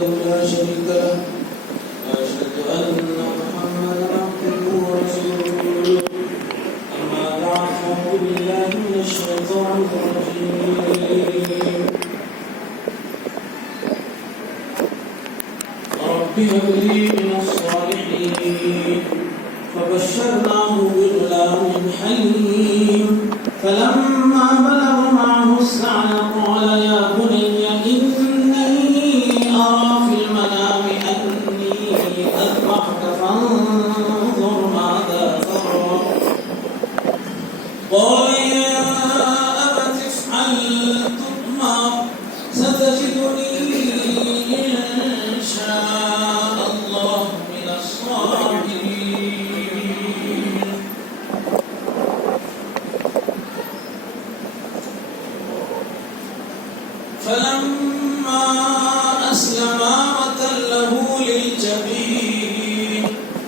وحده لا شريك له وأشهد أن محمدا عبده ورسوله أما بعد فأعوذ بالله من الشيطان الرجيم رب هب لي من الصالحين فبشرناه بغلام حليم فلما بلغ معه السعي قال يا بني إني أرى في المنام أني أذبحك فانظر ماذا ترى قال يا أبت افعل تؤمر ستجدني إن شاء الله من الصابرين فلما أسلما وتله للجبين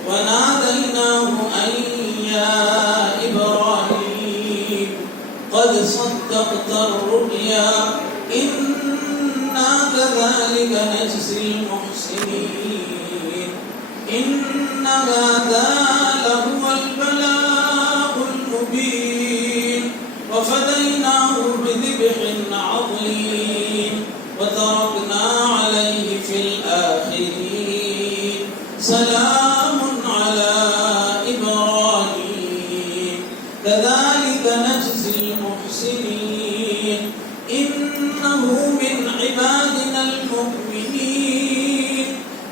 وناديناه أن يا إبراهيم قد صدقت الرؤيا إنا كذلك نجزي المحسنين إن هذا لهو البلاء المبين وفديناه بذبح عظيم وتركنا عليه في الآخرين سلام على إبراهيم كذلك نجزي المحسنين إنه من عبادنا المؤمنين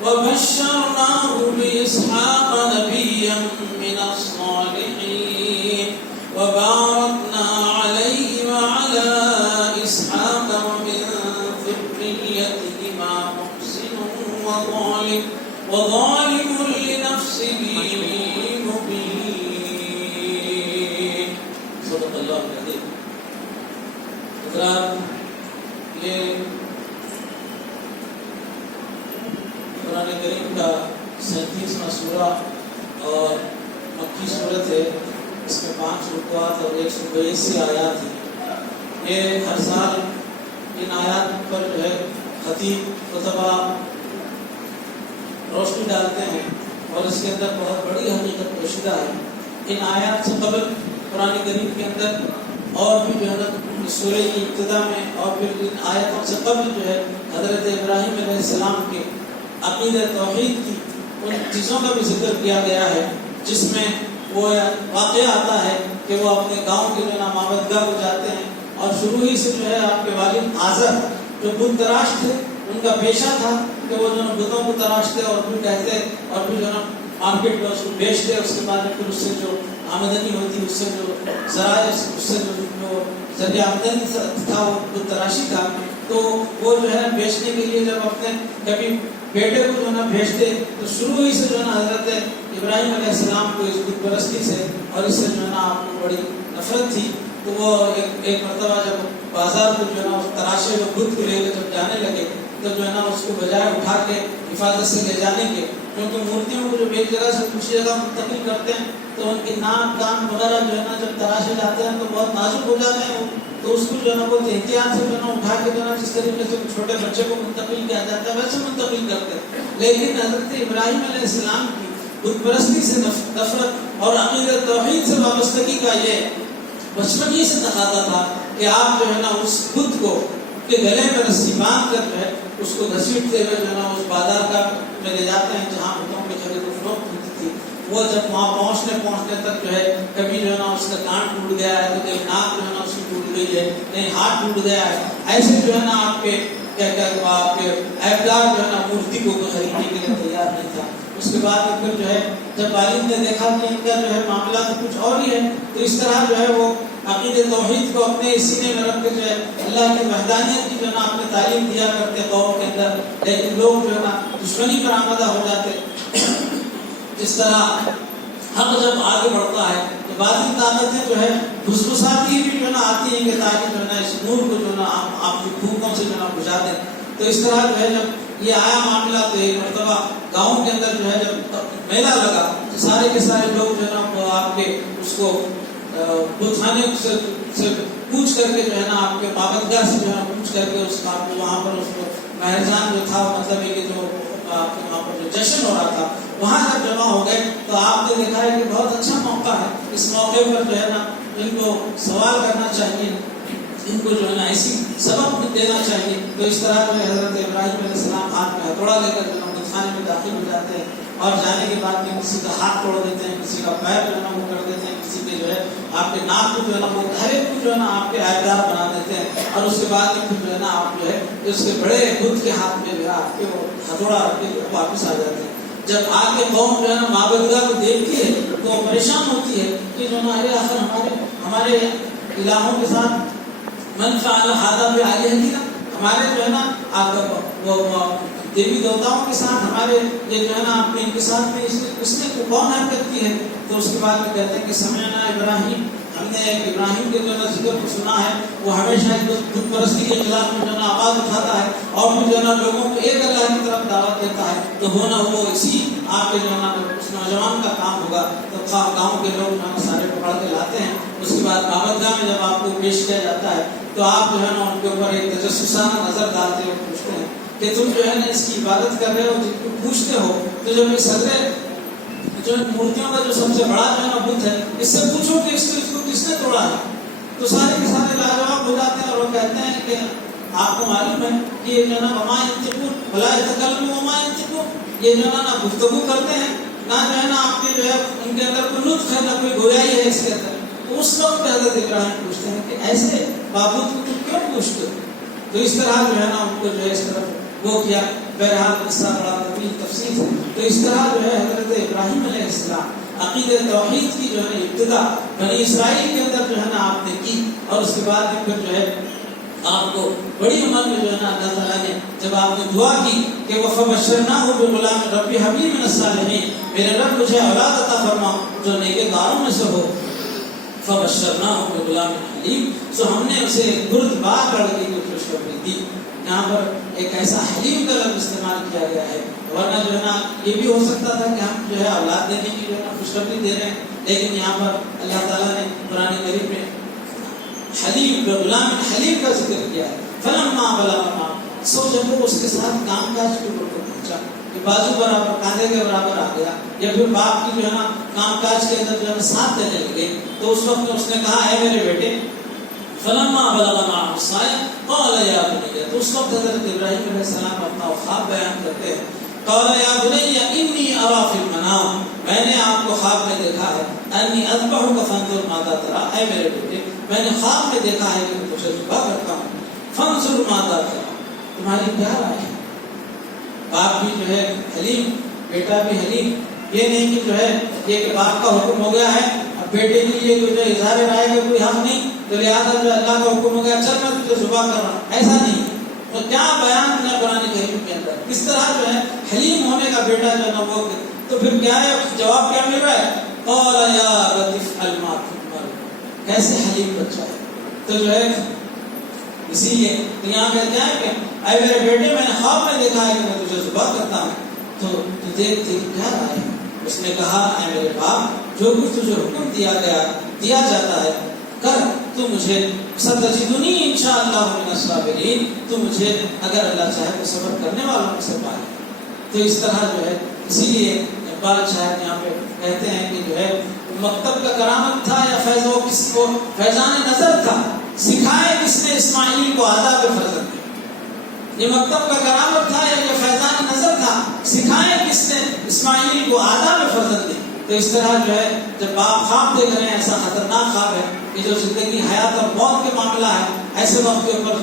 وبشرناه بإسحاق نبيا من الصالحين وباركنا عليه وعلى إسحاق ومن ذريتهما محسن وظالم لنفسه مبين صدق الله العظيم. حضرات یہ قرآن کریم کا 37واں سورہ اور مکی سورت ہے. اس میں 5 رکوعات اور 182 آیات ہیں. یہ ہر سال ان آیات پر جو ہے خطیب خطبہ روشنی ڈالتے ہیں اور اس کے اندر بہت بڑی حقیقت پوشیدہ ہے. ان آیات سے قبل قرآن کریم کے اندر اور بھی جو ہے سورہ کی ابتدا میں اور پھر ان آیاتوں سے قبل جو ہے حضرت ابراہیم علیہ السلام کے عقیدہ توحید کی ان چیزوں کا بھی ذکر کیا گیا ہے جس میں وہ واقعہ آتا ہے کہ وہ اپنے گاؤں کے جو معبد گاہ کو جاتے ہیں اور شروع ہی سے جو ہے آپ کے والد آزر جو بت تراش تھے ان کا پیشہ تھا کہ وہ جو بتوں کو تراشتے اور پھر کہتے اور پھر جو مارکیٹ میں اس کو بیچتے. اس کے بعد پھر اس سے جو آمدنی ہوتی اس سے جو ذرائع اس سے جو ذریعہ آمدنی تھا وہ بت تراشی تھا. تو وہ جو ہے بیچنے کے لیے جب اپنے کبھی بیٹے کو جو ہے نا بھیجتے تو شروع ہی سے جو ہے نا حضرت ابراہیم علیہ السلام کو اس بت پرستی سے اور اس سے جو ہے نا آپ کو بڑی نفرت تھی. تو وہ ایک مرتبہ جب بازار کو جو ہے نا تراشے ہوئے بت کو لے کے جب جانے لگے تو جو ہے نا اس کو بجائے اٹھا کے حفاظت سے لے جانے کے, کیونکہ مورتیوں کو جب ایک جگہ سے دوسری جگہ منتقل کرتے ہیں تو ان کے ناک کان وغیرہ جو ہے نا جب تراشے جاتے ہیں تو بہت نازک ہو جاتے ہیں. تو اس کو جو ہے نا بہت احتیاط سے جو ہے نا اٹھا کے جو ہے نا جس طریقے سے چھوٹے بچے کو منتقل کیا جاتا ہے ویسے منتقل کرتے ہیں. لیکن حضرت ابراہیم علیہ السلام کی بت پرستی سے نفرت اور عقیدہ توحید سے وابستگی کا یہ بچپن ہی سے تقاضا تھا کہ آپ جو ہے نا اس بت کو کے گلے میں رسی باندھ کر جو ہے اس کو گھسیٹتے ہوئے جو ہے نا اس بازار کا میں لے جاتے ہیں جہاں بتوں کی خرید و فروخت ہوتی تھی. وہ جب وہاں پہنچنے تک جو ہے کبھی جو ہے نا اس کا کان ٹوٹ گیا ہے تو کہیں ناک جو ہے نا اس کی ٹوٹ گئی ہے, کہیں ہاتھ ٹوٹ گیا ہے. ایسے جو ہے نا آپ کے آپ کے عیبدار جو ہے نا مورتی کو خریدنے کے لیے تیار نہیں تھا. اس کے بعد پھر جو ہے جب والد نے دیکھا کہ ان کا جو ہے معاملہ تو کچھ اور ہی ہے تو اس طرح جو ہے وہ عقیدہ توحید کو اپنے سینے میں رکھ کے جو ہے اللہ کی وحدانیت کی جو ہے نا اپنے تعلیم دیا کرتے قوم کے اندر, لیکن لوگ جو ہے نا دشمنی پر آمادہ ہو جاتے. اس طرح حق جب آگے بڑھتا ہے تو باطل طاقتیں جو ہے گھسگھساتی بھی جو ہے نا آتی ہیں کہ تاکہ جو ہے نا اس نور کو جو ہے نا آپ کی بھوکوں سے جو ہے نا بجھا دیں. تو اس طرح جو ہے جب یہ آیا معاملہ تو ایک مرتبہ گاؤں کے اندر جو ہے جب میلہ لگا تو سارے کے سارے لوگ جو ہے نا آپ کے اس کو بتخانے سے پوچھ کر کے جو ہے نا آپ کے پابندگاہ سے جو ہے نا پوچھ کر کے اس کا وہاں پر اس کو مہرجان جو تھا مطلب ہے کہ جو جشن ہو رہا تھا، وہاں جب جمع ہو گئے تو آپ نے دیکھا ہے کہ بہت اچھا موقع ہے، اس موقع پر جو ہے نا ان کو سوال کرنا چاہیے، ان کو جو ہے نا ایسی سبق دینا چاہیے۔ تو اس طرح جو ہے حضرت ابراہیم علیہ السلام ہاتھ میں ہتھوڑا لے کر خانے میں داخل ہو جاتے ہیں، اور جانے کے بعد میں کسی کا ہاتھ توڑ دیتے ہیں، کسی کا پیر جو ہے نا وہ کر دیتے ہیں، کسی کے جو ہے آپ کے ناک کو جو ہے نا وہ ہر ایک کو جو ہے نا آپ کے عائدار بنا دیتے ہیں، اور اس کے بعد میں پھر جو ہے نا آپ جو ہے اس کے بڑے بت کے ہاتھ میں جو ہے آپ کے وہ ہتھوڑا رکھ کے واپس آ جاتے ہیں۔ جب آگے قوم جو ہے نا معبودگاہ کو دیکھتی ہے تو وہ پریشان ہوتی ہے کہ جو نا آخر ہمارے الہوں کے ساتھ من فعل ھذا بآلہتنا، ہمارے جو ہے نا وہ دیوی دیوتاؤں کے ساتھ ہمارے یہ جو ہے نا اپنے ان کے ساتھ میں اس نے کون حرکت کی ہے؟ تو اس کے بعد میں کہتے ہیں کہ سمعنا ابراہیم، ہم نے ابراہیم کے جو ہے ذکر کو سنا ہے، وہ ہمیشہ بت پرستی کے خلاف میں جو ہے نا آواز اٹھاتا ہے اور پھر جو ہے نا لوگوں کو ایک اللہ کی طرف دعوت دیتا ہے، تو ہونا وہ اسی آپ کے جو ہے نا اس نوجوان کا کام ہوگا۔ تو گاؤں کے لوگ جو ہے نا سارے پکڑ کے لاتے ہیں، اس کے بعد معبودگاہ میں جب آپ کو پیش کیا جاتا ہے تو آپ جو ہے نا ان کے اوپر ایک تجسسانہ نظر ڈالتے ہو، پوچھتے ہیں کہ تم جو ہے نا اس کی عبادت کر رہے ہو، جن کو پوچھتے ہو تو جب یہ صدر جو مورتیوں کا جو سب سے بڑا جو ہے نا بت ہے، اس سے پوچھو کہ اس کو کس نے توڑا ہے، تو سارے کے سارے لاجواب ہو جاتے ہیں اور وہ کہتے ہیں کہ آپ کو معلوم ہے کہ یہ جو ہے نا وما ينطقون ولا يتكلمون وما ينطقون، یہ جو ہے نا گفتگو کرتے ہیں نہ جو ہے نا آپ کے جو ہے ان کے اندر کوئی نطق ہے، نہ کوئی گویائی ہے اس کے اندر۔ تو اس وقت حضرت ابراہیم پوچھتے ہیں کہ ایسے معبود کو تم کیوں پوچھتے ہو؟ تو اس طرح جو ہے نا ان کو جو ہے اس طرف وہ کیا، بہرحال قصہ بڑا طویل تفصیل ہے۔ تو اس طرح جو ہے حضرت ابراہیم علیہ السلام عقیدہ توحید کی جو ہے ابتدا بنی اسرائیل کے اندر جو ہے نا آپ نے کی، اور اس کے بعد پھر جو ہے آپ کو بڑی عمر میں جو ہے نا اللہ تعالیٰ نے جب آپ نے دعا کی کہ وہ فبشرناہ بغلام ربی حبیب من الصالحین، میرے رب مجھے اولاد عطا فرما جو نیککاروں میں سے ہو، فبشرناہ بغلام حلیم، سو ہم نے اسے بردبار لڑکی کو خوشخبری دی۔ یہاں پر ایک ایسا حلیم کا لفظ استعمال کیا گیا ہے، ورنہ جو ہے نا یہ بھی ہو سکتا تھا کہ ہم جو ہے اولاد دینے کی جو ہے نا خوشخبری دے رہے ہیں، لیکن یہاں پر اللہ تعالیٰ نے قرآن کریم میں حلیم غلام حلیم کا ذکر کیا ہے۔ فلما بلغ معه، سو جب وہ اس کے ساتھ کام کاج کے اوپر پہنچا، کہ بازو برابر کاندھے کے برابر آ گیا، یا پھر باپ کی جو ہے نا کام کاج کے اندر جو ہے نا ساتھ دینے لگے، تو اس وقت اس نے کہا اے میرے بیٹے، فلما بلغ معه السعي قال يا بني، تو اس وقت حضرت ابراہیم علیہ السلام اپنا خواب بیان کرتے ہیں، قال يا بني اني ارى في المنام، میں نے آپ کو خواب میں دیکھا ہے، انی اذبحك فانظر ماذا ترى، اے میرے بیٹے میں نے خواب میں دیکھا ہے کہ میں تجھے ذبح کرتا ہوں، فانظر ماذا ترى، تمہاری کیا رائے ہے؟ باپ بھی جو ہے حلیم، بیٹا بھی حلیم، یہ نہیں کہ جو ہے یہ کہ باپ کا حکم ہو گیا ہے اب بیٹے کے لیے جو ہے اظہار رائے کا کوئی حق نہیں، تو لہٰذا جو اللہ کا حکم ہو گیا چل میں تجھے ذبح کر رہا ہوں، ایسا نہیں۔ تو کیا بیان ہے قرآن کریم کے اندر، کس طرح جو ہے حلیم ہونے کا بیٹا جو ہے نا وہ، تو پھر کیا ہے جواب کیا مل رہا ہے، قال یا لطیف ما تؤمر، کیسے حلیم بچہ ہے۔ تو جو ہے اسی لیے تو یہاں کہتے ہیں کہ اے میرے بیٹے میں نے خواب میں دیکھا ہے کہ میں تجھے ذبح کرتا ہوں، تو تجھے کیا رائے ہے؟ اس نے کہا اے میرے باپ جو کچھ تجھے حکم دیا جاتا ہے کر، تو مجھے ستجدنی انشاءاللہ من الصابرین، تو مجھے اگر اللہ چاہے تو صبر کرنے والوں میں سے پائے۔ تو اس طرح جو ہے اسی لیے اقبال شاعر یہاں پہ کہتے ہیں کہ جو ہے مکتب کا کرامت تھا یا فیض و کس کو فیضان نظر تھا، سکھائے کس نے اسماعیل کو آداب فرزند، یہ مکتب کا کرامت تھا یا یہ فیضان نظر تھا، سکھائے کس نے اسماعیل کو آداب فرزند۔ تو اس طرح جو ہے جب باپ خواب دیکھ رہے ہیں، ایسا خطرناک خواب ہے کہ جو زندگی حیات اور موت کے معاملہ ہے، ایسے وقت کے اوپر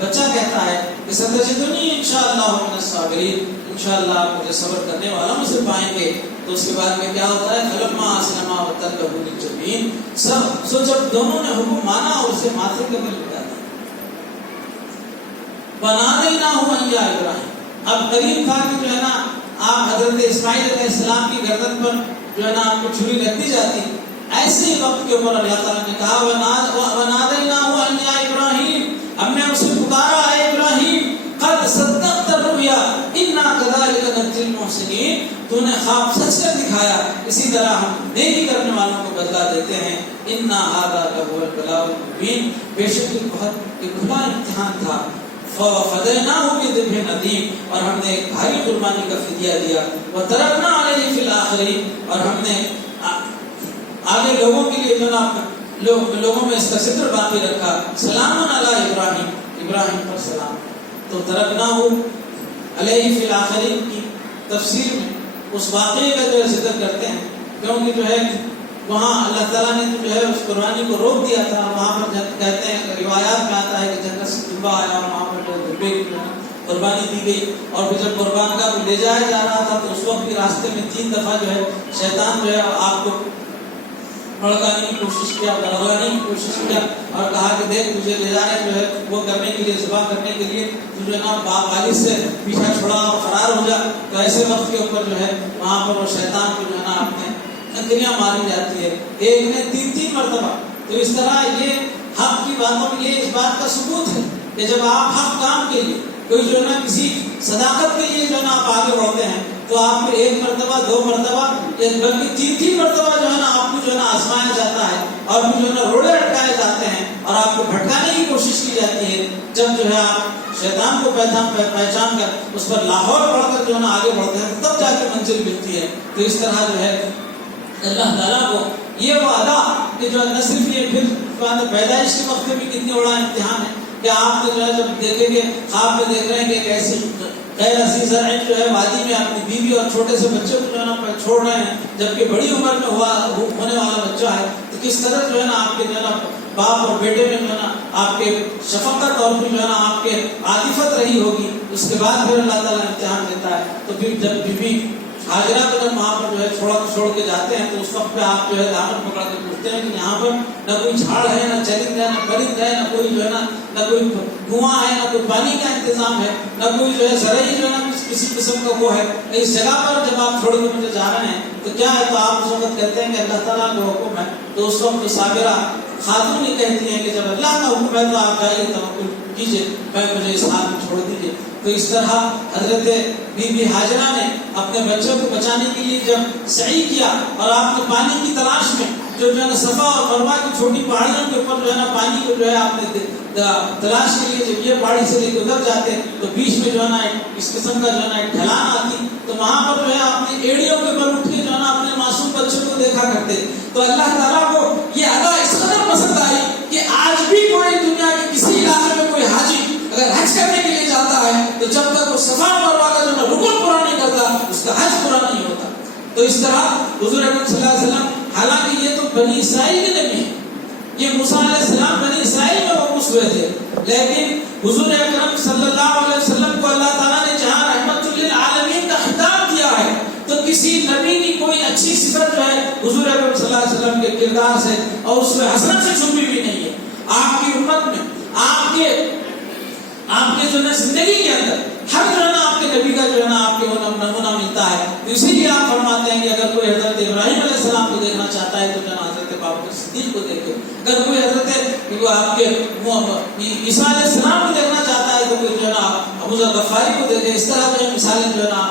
بچہ کہتا ہے کہ ستجدنی انشاءاللہ من الصابرین، انشاءاللہ آپ مجھے صبر کرنے والوں میں سے پائیں گے۔ تو اس کے بعد میں کیا ہوتا ہے، فلما اسلما وتلہ للجبین، سو جب دونوں نے حکم مانا اور اسے ماتھے کے بل لٹا دیا، ونادیناہ ان یا ابراہیم، اب قریب تھا کہ جو ہے نا آپ حضرت اسماعیل علیہ السلام کی گردن پر جو ہے نا آپ کو چھری رکھ دی جاتی، ایسے ہی وقت کے اوپر اللہ تعالیٰ نے کہا ونادیناہ ان یا ابراہیم، ہم نے اسے پکارا اے ابراہیم، قد صدقت الرؤیا انا کذلک نجزی المحسنین، تو نے خواب سچ کر دکھایا، اسی طرح ہم نیکی کرنے والوں کو بدلہ دیتے ہیں، انا ھذا لہو البلاء المبین، بے شک یہ بہت ایک کھلا امتحان تھا، فَفَدَيْنَاهُ بِذِبْحٍ عَظِيمٍ، اور ہم نے ایک بھاری قربانی کا فدیہ دیا، وَتَرَكْنَا عَلَيْهِ فِي الْآخِرِينَ، اور ہم نے آگے لوگوں کے لیے جو نا لوگوں میں اس کا ذکر باقی رکھا، سلام علی ابراہیم، ابراہیم پر سلام۔ تو ترکناہ علیہ فی الآخرین کی تفسیر میں اس واقعے کا جو ہے ذکر کرتے ہیں، کیونکہ جو ہے وہاں اللہ تعالیٰ نے جو ہے اس قربانی کو روک دیا تھا، وہاں پر کہتے ہیں روایات میں آتا ہے کہ جنت سے دبا آیا اور وہاں پر جو دبے کی قربانی دی گئی، اور پھر جب قربان کا لے جایا جا رہا تھا تو اس وقت بھی راستے میں 3 دفعہ جو ہے شیطان جو ہے آپ کو بھڑکانے کی کوشش کیا، بھڑکانے کی کوشش کیا، اور کہا کہ دیکھ تجھے لے جا رہے جو ہے وہ کرنے کے لیے، ذبح کرنے کے لیے، تو جو ہے نا باپ والد سے پیچھا چھوڑا اور فرار ہو جا۔ تو ایسے وقت کے اوپر جو ہے وہاں پر وہ شیطان کو جو ہے نا آپ نے کنکریاں ماری جاتی ہے، ایک نے 3 مرتبہ۔ تو اس طرح یہ حق کی باتوں میں یہ اس بات کا ثبوت ہے کہ جب آپ حق کام کے لیے کوئی جو ہے نا کسی صداقت کے لیے جو ہے نا آپ آگے بڑھتے ہیں تو آپ کو 1 مرتبہ 2 مرتبہ بلکہ 3 مرتبہ جو ہے نا آپ کو جو ہے نا آزمایا جاتا ہے، اور جو ہے نا روڑے اٹکائے جاتے ہیں اور آپ کو بھٹکانے کی کوشش کی جاتی ہے۔ جب جو ہے آپ شیطان کو پہچان کر اس پر لاہور پڑھ کر جو ہے نا آگے بڑھتے ہیں تب جا کے منزل ملتی ہے۔ تو اس طرح جو ہے اللہ تعالیٰ کو یہ وعدہ کہ جو نہ صرف یہ پھر پیدائش کے وقت میں بھی کتنی بڑا امتحان ہے کہ آپ نے جو ہے جب دیکھیں گے خواب میں دیکھ رہے ہیں کہ ایک ایسی غیر عزیز جو ہے وادی میں اپنی بیوی اور چھوٹے سے بچے کو جو ہے نا چھوڑ رہے ہیں، جبکہ بڑی عمر میں ہونے والا بچہ ہے، تو کس طرح جو ہے نا آپ کے جو ہے نا باپ اور بیٹے میں جو ہے نا آپ کے شفقت اور جو ہے نا آپ کے عاطفت رہی ہوگی۔ اس کے بعد پھر اللہ تعالیٰ امتحان دیتا ہے۔ تو پھر جب بیوی حاجرہ کو جب وہاں پر جو ہے چھوڑ کے جاتے ہیں تو اس وقت پہ آپ جو ہے دامن پکڑ کے پوچھتے ہیں کہ یہاں پر نہ کوئی جھاڑ ہے، نہ چرند ہے، نہ پرند ہے، نہ کوئی جو ہے نہ کوئی کنواں ہے، نہ کوئی پانی کا انتظام ہے، نہ کوئی جو ہے زرعی جو ہے نا کسی قسم کا وہ ہے، اس جگہ پر جب آپ چھوڑ کے مجھے جا رہے ہیں تو کیا ہے؟ تو آپ اس وقت کہتے ہیں کہ اللہ تعالیٰ کا حکم ہے۔ تو اس وقت صابرہ خاتون یہ کہتی ہیں کہ جب اللہ کا حکم ہے تو آپ جائیے، توکل کیجیے، مجھے اس حال میں چھوڑ دیجیے۔ تو اس طرح حضرت بی بی حاجرہ نے اپنے بچوں کو بچانے کے لیے جب سعی کیا اور آپ نے پانی کی تلاش میں جو ہے نا صفا اور مروہ کی چھوٹی پہاڑیوں کے اوپر جو ہے نا پانی کو جو ہے آپ نے تلاش کے لیے جب یہ پہاڑی سے گزر جاتے تو بیچ میں جو ہے نا اس قسم کا جو ہے نا ایک ڈھلان آتی، تو وہاں پر جو ہے اپنی ایڑیوں کے اوپر اٹھ کے جو ہے نا اپنے معصوم بچوں کو دیکھا کرتے۔ تو اللہ تعالیٰ کو یہ ادا اس قدر پسند آئی کہ آج بھی کوئی دنیا کے کسی علاقے میں کوئی حاجی اگر حج کرنے کے لیے جاتا ہے تو جب تک وہ صفا مروہ کا جو ہے رکن پورا نہیں کرتا اس کا حج پورا نہیں ہوتا۔ تو اس طرح حضور اکرم صلی اللہ علیہ وسلم، حالانکہ یہ تو بنی اسرائیل کے نبی ہیں، یہ موسیٰ علیہ السلام بنی اسرائیل میں مبعوث ہوئے تھے، لیکن حضور اکرم صلی اللہ علیہ وسلم کو اللہ تعالیٰ نے جہاں رحمت للعالمین کا خطاب دیا ہے تو کسی نبی کی کوئی اچھی صفت جو ہے حضور اکرم صلی اللہ علیہ وسلم کے کردار سے اور اس میں حسنت سے چھپی بھی نہیں ہے۔ آپ کی امت میں آپ کے جو ہے زندگی کے اندر ہر جو ہے نا آپ کے نبی کا جو ہے نا آپ کے نمونہ ملتا ہے۔ تو اسی لیے آپ فرماتے ہیں کہ اگر کوئی حضرت ابراہیم علیہ السلام کو دیکھنا چاہتا ہے تو جو ہے نا حضرت ابوبکر صدیق کو دیکھے، اگر کوئی حضرت آپ کے عیسیٰ علیہ السلام کو دیکھنا چاہتا ہے تو کوئی جو ہے نا ابو ذر غفاری کو دیکھے۔ اس طرح جو ہے مثالیں جو ہے نا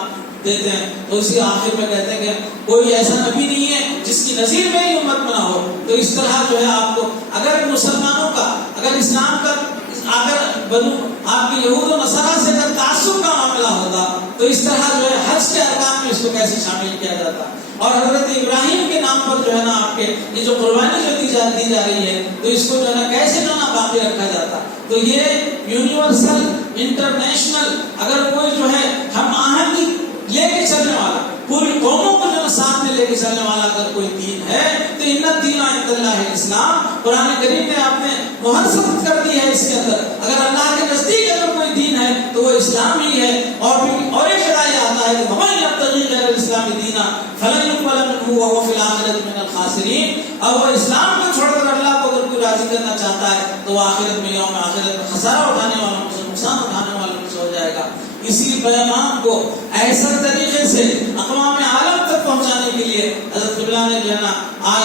دیتے ہیں۔ تو اسی آخر میں کہتے ہیں کہ کوئی ایسا نبی نہیں ہے جس کی نظیر میں ہی امت میں نہ ہو۔ تو اس طرح جو ہے آپ کو اگر مسلمانوں کا اگر اسلام کا اگر آپ کے یہود و نصارہ سے اگر تعصب کا معاملہ ہوتا تو اس طرح جو ہے حج کے ارکان میں اس کو کیسے شامل کیا جاتا، اور حضرت ابراہیم کے نام پر جو ہے نا آپ کے یہ جو قربانی جو دی جا رہی ہے تو اس کو جو ہے نا کیسے جو ہے نا باقی رکھا جاتا۔ تو یہ یونیورسل انٹرنیشنل اگر کوئی جو ہے ہم آہنگی لے کے چلنے والا، پوری قوموں کو جو ہے ساتھ میں لے کے چلنے والا اگر کوئی دین ہے تو ان الدین عند اللہ الاسلام۔ قرآن کریم نے آپ نے مہر ثبت کر دی ہے اس کے اندر، اگر اللہ کے نزدیک اگر کوئی دین ہے تو وہ اسلام ہی ہے۔ اور ایک جگہ یہ آتا ہے کہ ومن یبتغی غیر الاسلام دینا فلن یقبل منہ وہو فی الآخرۃ من الخاسرین۔ اور وہ اسلام کو چھوڑ کر اللہ کو اگر کوئی راضی کرنا چاہتا ہے تو وہ آخرت میں یوم آخرت میں خسارہ اٹھانے والوں سے، نقصان اٹھانے والوں سے ہو جائے گا۔ اسی پیغام کو ایسا طریقے سے اقوام عالم تک پہنچانے کے لیے حضرت قبلہ نے جو ہے نا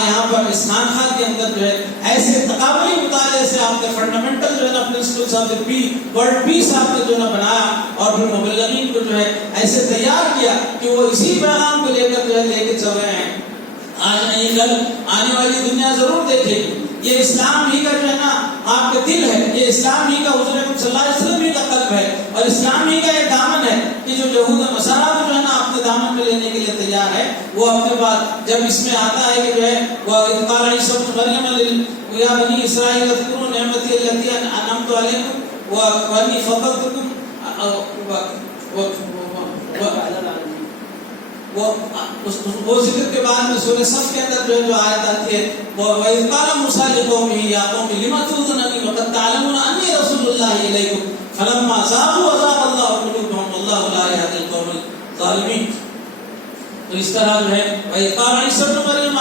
یہاں پر اس خانقاہ کے اندر جو ہے ایسے تقابلی مطالعے سے آپ نے فنڈامنٹل جو ہے نا principles of the world peace آپ نے جو ہے نا بنایا، اور پھر مبلغین کو جو ہے ایسے تیار کیا کہ وہ اسی پیغام کو لے کر جو ہے لے کے چل رہے ہیں۔ آج نہیں کل آنے والی دنیا ضرور دیکھے گی یہ اسلام ہی کا جو ہے نا آپ کا دل ہے، یہ اسلام ہی کا حضور اکرم صلی اللہ علیہ وسلم ہی کا قلب ہے، اور اسلام ہی کا ایک دامن ہے کہ جو یہود و نصارہ کو جو ہے نا اپنے دامن میں لینے کے لیے تیار ہے، وہ اپنے بعد جب اس میں آتا ہے کہ جو ہے وہ قال عیسی ابن مریم یا بنی اسرائیل اذکروا نعمتی التی انعمت علیکم وانی فضلتکم وہ ذکر کے بعد میں سورہ صف کے اندر جو آیت آتی ہے وَإِذْ قَالَ مُوسَىٰ لِقَوْمِهِ يَا قَوْمِ لِمَ تُؤْذُونَنِي وَقَدْ تَعْلَمُونَ أَنِّي رَسُولُ اللَّهِ إِلَيْكُمْ فَلَمَّا زَاغُوا أَزَاغَ اللَّهُ قُلُوبَهُمْ وَاللَّهُ لَا يَهْدِي الْقَوْمَ الظَّالِمِينَ۔ تو اس طرح جو ہے وَإِذْ قَالَ عِيسَىٰ ابْنُ مَرْيَمَ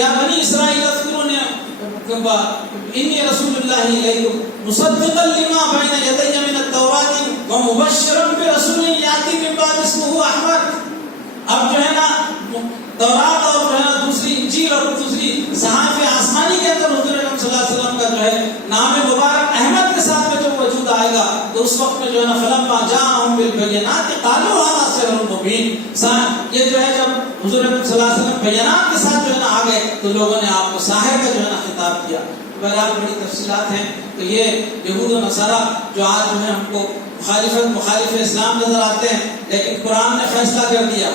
يَا بَنِي إِسْرَائِيلَ اذْكُرُوا إِنِّي رَسُولُ اللَّهِ إِلَيْكُمْ مُصَدِّقًا لِمَا بَيْنَ يَدَيَّ مِنَ التَّوْرَاةِ وَمُبَشِّرًا بِرَسُولٍ يَأْتِي مِن بَعْدِي اسْمُهُ أَحْمَدُ۔ اب جو ہے نا تورات اور جو ہے نا دوسری انجیل اور دوسری صحائف آسمانی کے اندر حضور اکرم صلی اللہ علیہ وسلم کا جو ہے نام مبارک احمد کے ساتھ میں جب وجود آئے گا تو اس وقت میں جو ہے نا فلما جاءہم بالبینات قالوا ھذا سحر مبین، یہ جو ہے جب حضور اکرم صلی اللہ علیہ وسلم بینات کے ساتھ جو ہے نا آ گئے تو لوگوں نے آپ کو ساحر کا جو ہے نا خطاب کیا۔ بہرحال بڑی تفصیلات ہیں، تو یہ یہود و نصارہ جو آج جو ہے ہم کو مخالف اسلام نظر آتے ہیں، لیکن قرآن نے فیصلہ کر دیا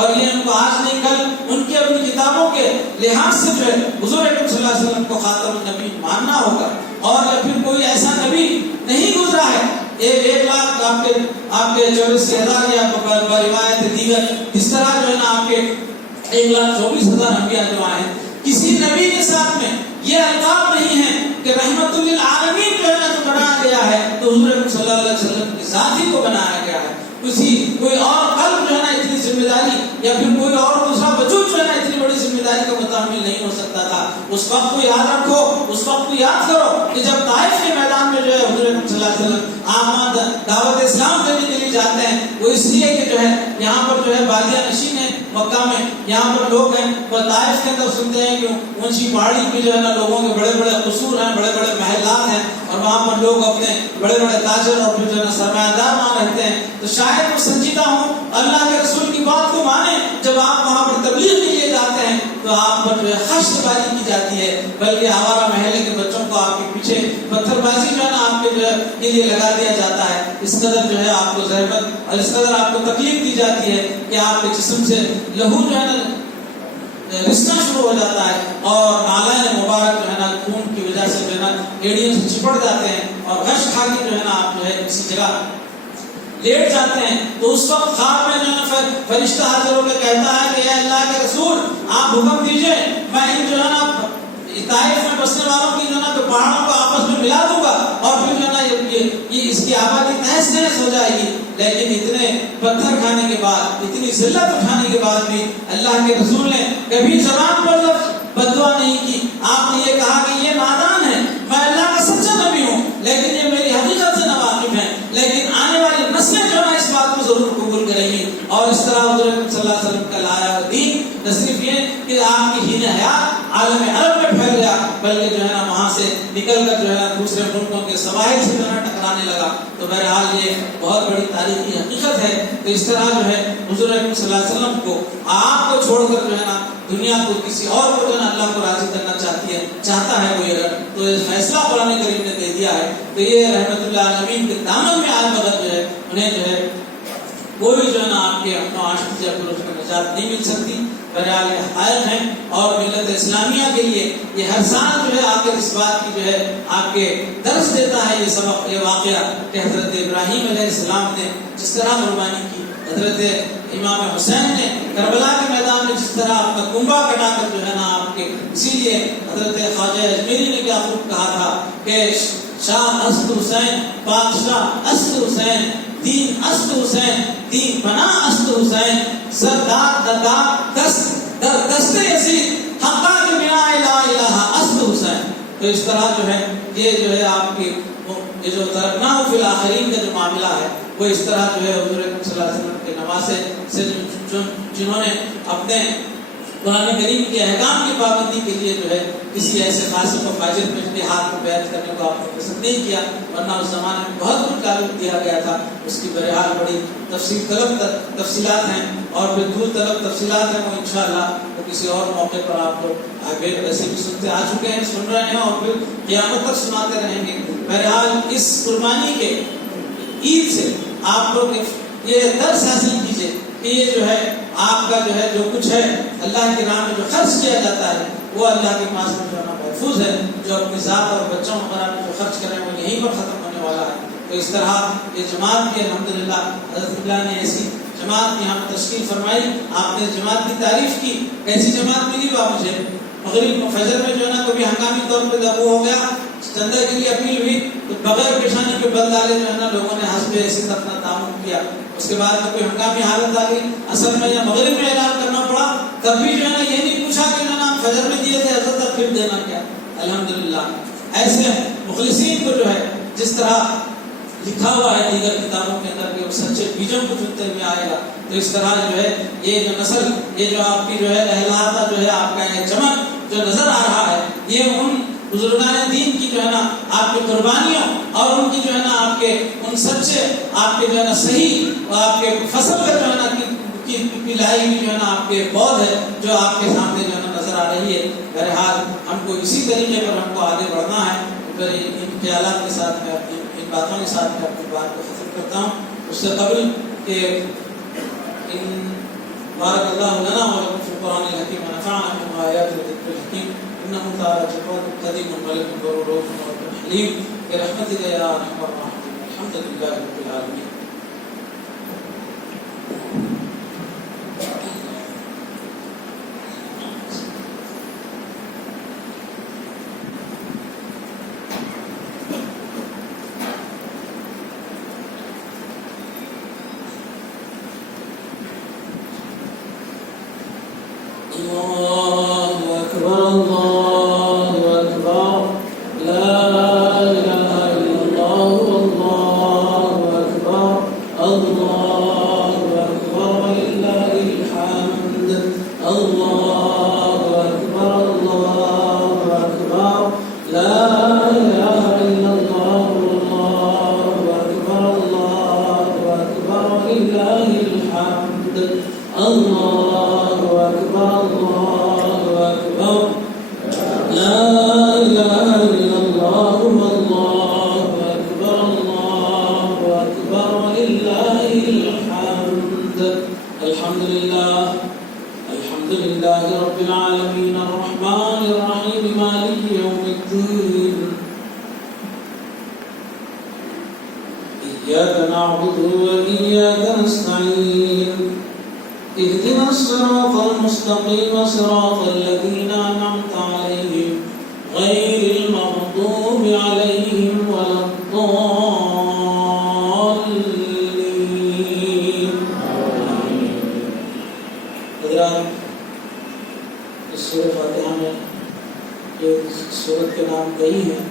اور یہ ان کو آج نہیں کل ان کی اپنی کتابوں کے لحاظ سے جو ہے حضور اکرم صلی اللہ علیہ وسلم کو خاتم النبی ماننا ہوگا، اور یا پھر کوئی ایسا نبی نہیں گزرا ہے 1,00,000 آپ کے 84,000 یا روایت دیگر اس طرح جو ہے نا آپ کے 1,24,000 انبیاء جو آئے ہیں، کسی نبی کے ساتھ میں یہ القاب نہیں ہے کہ رحمت للعالمین جو ہے نا جو بنایا گیا ہے تو حضور اکرم صلی اللہ علیہ وسلم کی ذات ہی کو بنایا گیا ہے۔ کوئی اور قلب جو ہے نا اتنی ذمہ داری یا پھر کوئی اور دوسرا وجود جو ہے نا اتنی بڑی ذمہ داری کا متحمل نہیں ہو سکتا تھا۔ اس وقت کو یاد رکھو، اس وقت کو یاد کرو کہ جب طائف کے میدان میں جو ہے حضور اکرم صلی اللہ علیہ وسلم عام دعوت اسلام دینے کے لیے جاتے ہیں، وہ اس لیے کہ جو ہے یہاں پر جو ہے بادیہ نشین ہے مکہ میں، یہاں پر لوگ ہیں، وہ طائف کے اندر سنتے ہیں کہ اونچی پہاڑی پہ جو ہے نا لوگوں کے بڑے بڑے قصور ہیں، بڑے بڑے محلات ہیں، اور وہاں پر لوگ اپنے بڑے بڑے تاجر اور پھر جو ہے نا سرمایہ دار وہاں رہتے ہیں، تو شاید وہ سنجیدہ ہوں، اللہ کے رسول کی بات کو مانیں۔ جب آپ وہاں پر تبلیغ کے لیے جاتے ہیں تو آپ پر جو ہے خشت بازی کی جاتی ہے، بلکہ آوارہ محلے کے بچوں کو آپ کے پیچھے پتھر بازی جو ہے نا آپ کے لیے لگا دیا جاتا ہے۔ اس قدر جو ہے آپ کو ضربت اور اس قدر آپ کو تکلیف دی جاتی ہے کہ آپ کے جسم سے لہو جو ہے نا رسنا شروع ہو جاتا ہے، اور نالائن مبارک جو ہے نا خون کی وجہ سے جو ہے نا ایڑیوں سے چپڑ جاتے ہیں، اور غش کھا کے جو ہے نا آپ جو ہے کسی جگہ لیٹ جاتے ہیں۔ تو اس وقت خواب میں جو ہے نا فرشتہ حاضر ہو کے کہتا ہے کہ اے اللہ کے رسول آپ حکم دیجئے، میں ان جو ہے نا طائف میں بسنے والوں کی جو ہے نا پہاڑوں کو آپس میں ملا دوں گا، اور پھر جو ہے نا یہ اس کی آبادی تہس نہس ہو جائے گی۔ لیکن اتنے پتھر کھانے کے بعد، اتنی ذلت اٹھانے کے بعد بھی اللہ کے رسول نے کبھی زبان پر بد دعا نہیں کی۔ آپ نے یہ کہا کہ یہ نادان ہے، میں اللہ کا سچا نبی ہوں، لیکن یہ میری حقیقت سے ناواقف ہے، لیکن آنے والی نسلیں جو ہے اس بات کو ضرور قبول کریں گی۔ اور اس طرح حضور صلی اللہ علیہ وسلم کا لایا دین نہ صرف یہ کہ آپ کی ہین حیات عالم عرب میں پھیل گیا، بلکہ جو ہے نا وہاں سے نکل کر جو ہے نا دوسرے ملکوں کے سواحل سے جو ہے ٹکرانے لگا۔ تو بہرحال یہ بہت بڑی تاریخی حقیقت ہے۔ تو اس طرح جو ہے حضور اکرم صلی اللہ علیہ وسلم کو آپ کو چھوڑ کر جو ہے نا دنیا کو کسی اور کو جو ہے نا اللہ کو راضی کرنا چاہتا ہے کوئی اگر، تو یہ فیصلہ قرآن کریم نے دے دیا ہے۔ تو یہ رحمت اللہ عالمین کے دامن میں آج بغیر جو ہے انہیں جو ہے کوئی جو ہے نا آپ کے اپنا عاشق یا پھر اس کو نجات نہیں مل سکتی۔ بہرحال یہ حقائق ہیں، اور ملت اسلامیہ کے لیے یہ ہر سال جو ہے آ کر اس بات کی جو ہے آپ کے درس دیتا ہے یہ سبق، یہ واقعہ کہ حضرت ابراہیم علیہ السلام نے جس طرح قربانی کی، حضرت امام حسین نے کربلا کے میدان میں جس طرح اپنا کنبہ کٹا کر جو ہے نا آپ کے، اسی لیے حضرت خواجہ اجمیری نے کیا خوب کہا تھا کہ شاہ است حسین، بادشاہ است حسین، دین است حسین، دین بنا است حسین، سردار دردار دست یزید حقا کے بنا لا الہ است حسین۔ تو اس طرح جو ہے یہ جو ہے آپ کی یہ جو ترکنا فی الآخرین کا جو معاملہ ہے وہ اس طرح جو ہے حضور اکرم صلی اللہ علیہ وسلم کے نواسے سے جنہوں نے اپنے قرآن کریم کے احکام کی پابندی کے لیے جو ہے کسی ایسے فاسق و فاجر کو کے ہاتھ میں بیعت کرنے کو آپ نے پسند نہیں کیا، ورنہ اس زمانے میں بہت کچھ تعلق دیا گیا تھا، اس کی بہرحال بڑی تفصیل طلب تفصیلات ہیں اور پھر دور طلب تفصیلات ہیں، وہ انشاءاللہ کسی اور موقع پر آپ لوگ آگے ایسے بھی سنتے آ چکے ہیں، سن رہے ہیں اور پھر قیامت تک سناتے رہیں گے۔ بہرحال اس قربانی کے عید سے آپ لوگ یہ درس حاصل کیجئے کہ یہ جو ہے آپ کا جو ہے جو کچھ ہے اللہ کی راہ میں جو خرچ کیا جاتا ہے وہ اللہ کے پاس میں جو ہے محفوظ ہے، جو اپنی ذات اور بچوں وغیرہ میں جو خرچ کریں وہ یہیں پر ختم ہونے والا ہے۔ تو اس طرح یہ جماعت کی الحمدللہ حضرت اللہ نے ایسی جماعت یہاں پر تشکیل فرمائی، آپ نے جماعت کی تعریف کی، ایسی جماعت ملی با مجھے مغرب فجر میں جو ہے نا کبھی ہنگامی طور پہ جب وہ ہو گیا چندہ کے لیے اپیل ہوئی تو بغیر پیشانی کے بل ڈالے جو ہے نا لوگوں نے حسب حیثیت اپنا تعاون کیا۔ اس کے بعد میں کوئی ہنگامی حالت آ گئی اصل میں یا مغرب میں اعلان کرنا پڑا، تب بھی جو ہے نا یہ نہیں پوچھا کہ نا فجر میں دیے تھے حضرت اب پھر دینا کیا۔ الحمدللہ ایسے مخلصین کو جو ہے جس طرح لکھا ہوا ہے دیگر کتابوں کے اندر کہ وہ سچے بیجوں کو چنتے ہوئے آئے گا، تو اس طرح جو ہے یہ جو نسل، یہ جو آپ کی جو ہے لہلاتا جو ہے آپ کا یہ چمک جو نظر آ رہا ہے یہ ان بزرگان دین کی جو ہے نا آپ کی قربانیوں اور ان کی جو ہے نا آپ کے ان سچے آپ کے جو ہے نا صحیح اور آپ کے فصل کا جو ہے نا کی لائی ہوئی جو ہے نا آپ کے پود ہے جو آپ کے سامنے جو ہے نا نظر آ رہی ہے۔ بہرحال ہم کو اسی طریقے پر ہم کو آگے بڑھنا ہے۔ پھر ان خیالات کے ساتھ میں ان باتوں کے ساتھ میں اپنی بات کو ختم کرتا ہوں۔ اس سے قبل کہ ان بارک اللہ لنا ولکم فی القرآن الحکیم ونفعنا بما آیات الذکر الحکیم انہ تعالی جواد قدیم ملک بر رؤوف حلیم برحمتک یا ارحم الراحمین الحمد للہ رب العالمین۔ اللہ اکبر اللہ اکبر لا الہ الا اللہ اکبر اللہ اکبر وللہ الحمد اللہ اکبر اللہ اکبر لا الہ الا اللہ اکبر اللہ اکبر وللہ الحمد اللہ اکبر اللہ اکبر لا الہ الا اللہ واللہ اکبر اللہ اکبر وللہ الحمد۔ الحمد للہ رب العالمین الرحمن الرحیم مالک یوم الدین ایاک نعبد وإیاک نستعین اهدنا الصراط المستقيم صراط الذين أنعمت عليهم غير المغضوب عليهم ولا الضالين۔ حضرات اس سورہ فاتحہ میں ایک سورت کے نام کئی ہیں